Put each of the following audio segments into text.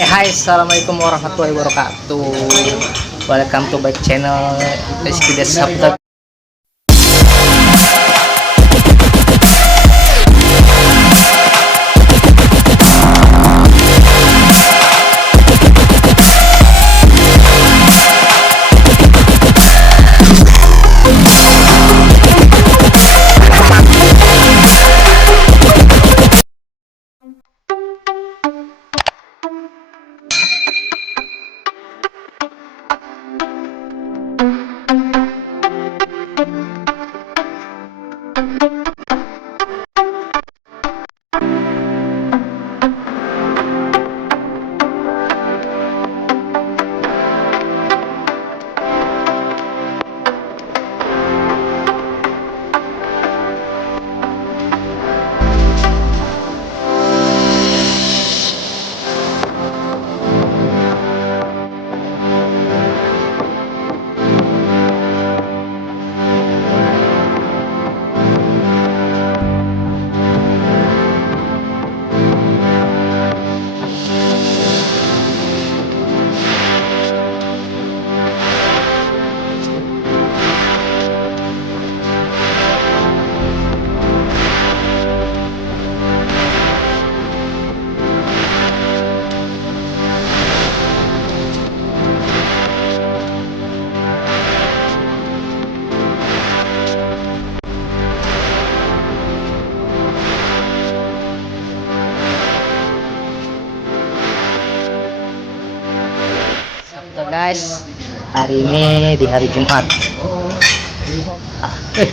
Hai, assalamualaikum warahmatullahi wabarakatuh. Welcome to back channel Rizky Desabda. Guys, hari ini di hari Jumat.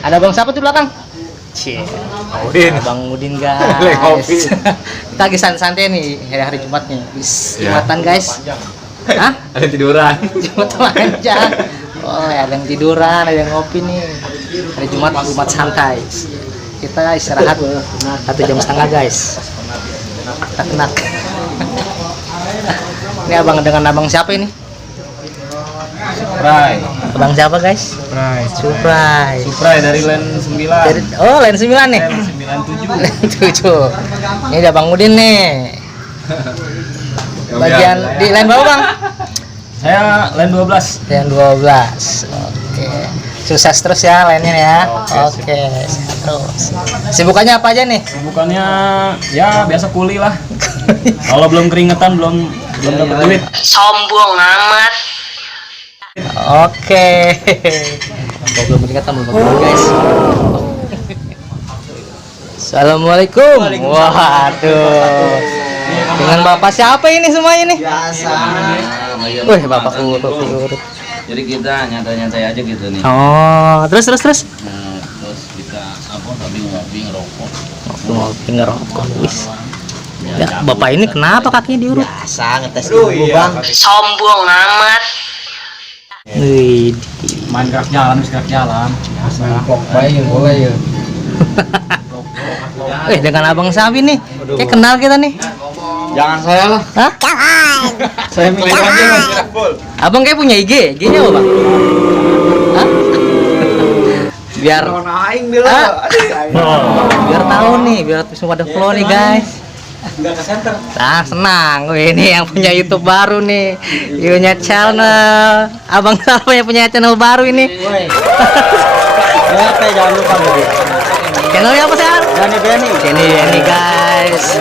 Ada bang siapa tuh belakang? Cie, Bang Udin guys. Kita lagi santai nih hari Jumatnya. Jumatan guys. Hah? Ada tiduran. Jumat aja. Oh, ada yang tiduran, ada yang ngopi nih. Hari Jumat santai. Kita istirahat 1,5 jam guys. Tak. Ini abang dengan abang siapa ini? Supray. Abang siapa guys? Supray. Supray dari Len 9. Oh, Len 9 nih. Len 97. 97. Ini ada Bang Udin nih. Bagian di Len berapa Bang? Saya Len 12. Len 12. Oke. Sukses terus ya Lennya ya. Oke, sehat terus. Sibukannya apa aja nih? Bukannya ya biasa kuli lah. Kalau belum keringetan belum dapat duit. Sombong amat. Oke. Belum keringetan belum guys. Assalamualaikum. Waduh. Dengan bapak siapa ini semuanya nih? Biasa. Wih, bapak urut. Jadi kita nyantai-nyantai aja gitu nih. Oh, terus. Nah, terus kita sambil ngopi ngerokok. Ngopi ngerokok. Wis. Ya, bapak ini kenapa kakinya diurut? Biasa ngetes dulu, Bang. Sombong amat. Wih. Main gerak jalan. Biasa. Boleh ya. Dengan Abang Sabi nih. Kayak kenal kita nih. Jangan saya lah. Hah? Saya milih aja, Mas. Abang kayak punya IG. IG-nya apa, Bang? Hah? Biar Aing bila. biar tahu nih, biar semua pada flow nih, guys. Enggak ke center. Nah, senang. Wih, ini yang punya YouTube baru nih. Punya channel. Abang Sabi punya channel baru ini. RT jangan lupa, Bang. Channelnya apa sih? Benny. Ini guys.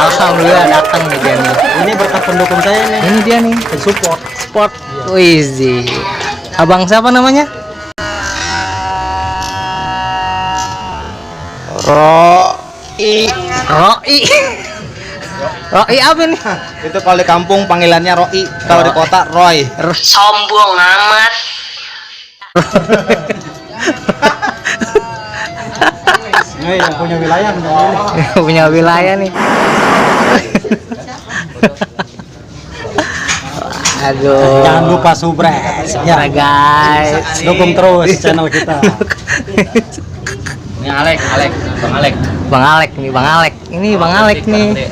Alhamdulillah datang nih dia nih. Ini berkat pendukung saya nih. Ini dia nih. Support. Wih, abang siapa namanya? Roi apa nih? Itu kalau di kampung panggilannya Roi, kalau di kota Roy. Sombong amat. Nih, yang punya wilayah Punya wilayah nih. Aduh. Jangan lupa subscribe Ya guys. dukung terus channel kita. Ini Bang Alek. Ini Bang Alek nih.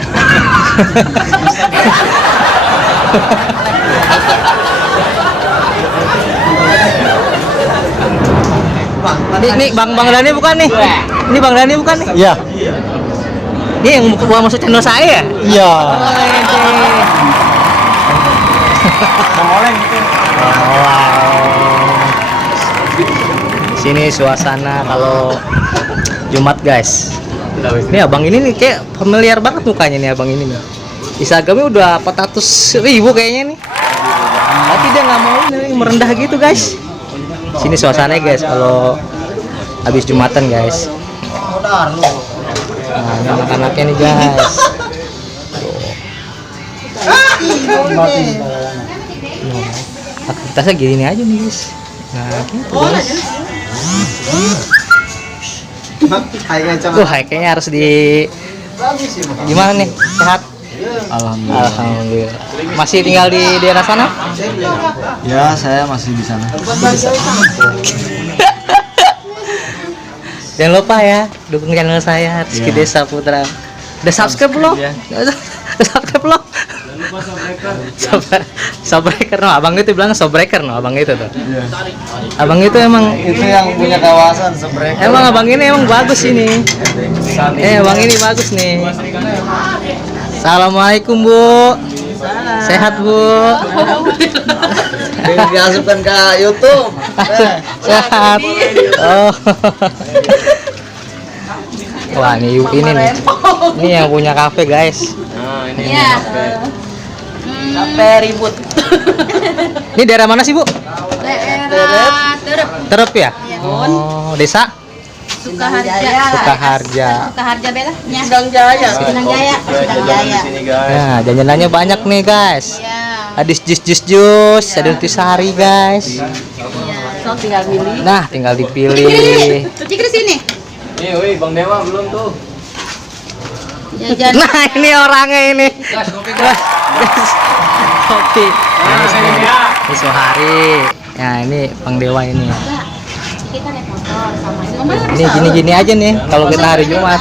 Ini Bang Dani bukan nih? Ini Bang Dani bukan nih? Iya. Ini yang buka masuk channel saya? Iya. Oh, Mengoleng gitu. Sini suasana kalau Jumat guys. Ini abang ini nih kayak familiar banget mukanya nih abang ini nih. Instagramnya udah 400.000 kayaknya nih. Tapi dia nggak mau nih merendah gitu guys. Sini suasananya guys kalau habis Jumatan guys. Nah, ini anak-anaknya nih guys. Aktivitasnya gini aja nih guys. Nah, gitu guys. Kayaknya harus gimana nih? Sehat? Alhamdulillah. Masih tinggal di daerah sana? Ya, saya masih di sana. Jangan lupa ya, dukung channel saya Rizky Desa Putra. Udah subscribe belum? Udah subscribe belum? Sobreker no, abang itu bilang sobreker no, abang itu tuh. Abang itu emang Itu yang punya kawasan sebenarnya. emang abang ini emang bagus ini. Abang ini bagus nih. Assalamualaikum Bu. Sehat Bu. Diasupkan ke YouTube. Sehat. Oh. Wah, ini nih. Ini yang punya kafe, guys. Nah, ini Iya. Kafe ribut. Ini daerah mana sih, Bu? Daerah Terep ya? Oh, desa Sukaharja. Sukaharja. Sukaharja Bella. Sedang Jaya. Sedang Jaya. Sedang Jaya. Nah, jajanannya banyak nih, guys. Iya. Ada jus, ada nutrisari, guys. Iya. So tinggal milih. Nah, tinggal dipilih. Cikri sini. wih, Bang Dewa belum tuh. Jajan. Nah, ini orangnya ini. Guys, kopi. Ini Sohari. Nah, ini Bang Dewa ini. Kita naik motor sama ini. Ini gini-gini aja nih kalau kita hari Jumat.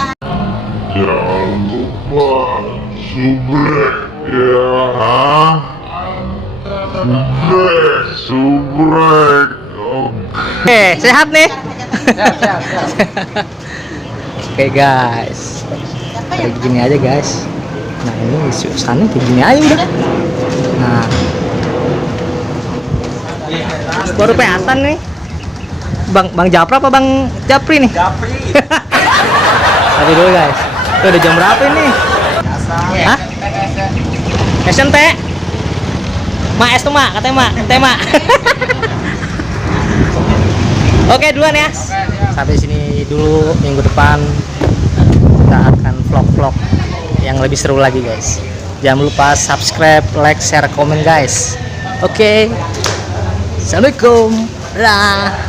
Sehat nih. Oke guys, kayak gini aja guys. Nah ini suasana kayak gini aja udah. Nah, baru kelihatan nih. Bang Japra apa Bang Japri nih? Japri. Tapi dulu guys, itu udah jam berapa ini? Hah? SMT? Ma S tuh Ma, katanya Ma, tema. Oke duluan ya. Sampai sini dulu, minggu depan kita akan vlog-vlog yang lebih seru lagi guys. Jangan lupa subscribe, like, share, komen guys. Oke. Assalamualaikum. Dah.